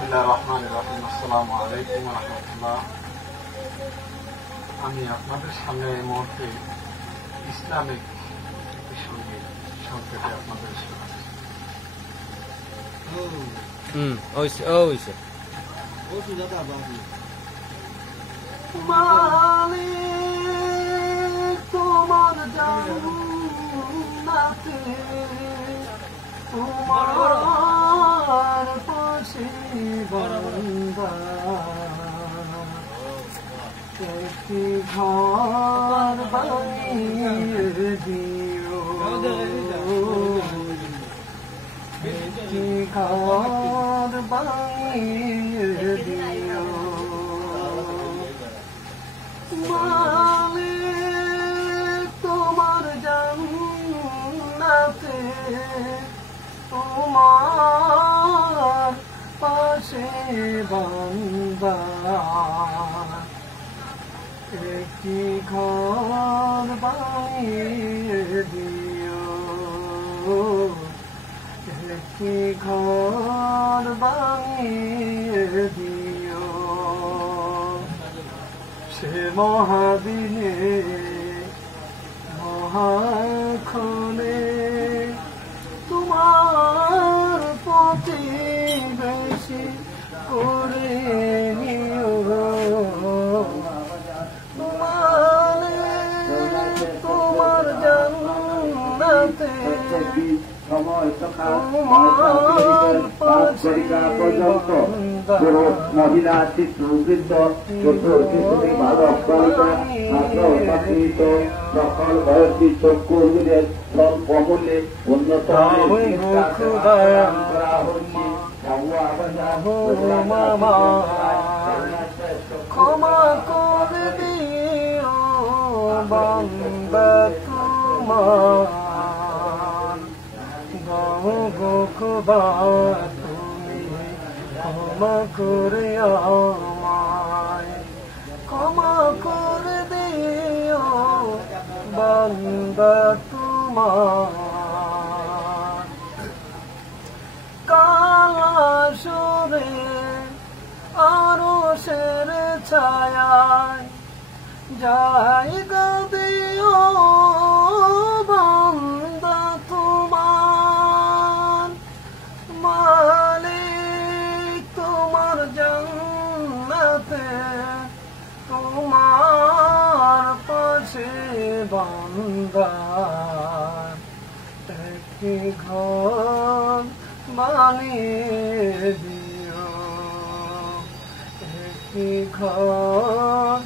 বিসমিল্লাহির রহমানির রহিম। আসসালামু আলাইকুম ওয়া রাহমাতুল্লাহ। আমি আপনাদের সামনে এই মুহূর্তে ইসলামিক বিষয়ে সংক্ষেপে আপনাদের শোনাচ্ছি। মালিক তোমার জান্নাতে তোমার পাশে বান্দা একটি ঘর বানিয়ে দিও, একটি ঘর বানিয়ে দিও। মালিক তোমার জান্নাতে তোমার পাশে বান্দা একটি ঘর বানিয়ে দিও, একটি ঘর বানিয়ে দিও। সে মহাদিনে মহাক্ষণে তোমার প্রতিবেশী করে নিও। তোমার জান্নাতে সময় সকাল 5:30 পর্যন্ত পুরুষ মহিলা শিশু বৃদ্ধ কিশোর কিশোরী বালক বালিকা ছাত্র ছাত্রীত সকল বয়সী চক্ষুর্মীদের স্বল্প মূল্যে উন্নত ক্ষমা করে দিও বান্দা তোমার, খোদা তুমি ক্ষমা করে আমায়, ক্ষমা করে দিও বান্দা তোমার। কালাসরে আরশের ছায়ায় জায়গা দিও বান্দা তোমার। মালিক তোমার জান্নাতে তোমার পাশে বান্দা একটি ঘর বানিয়ে দিও, একটি ঘর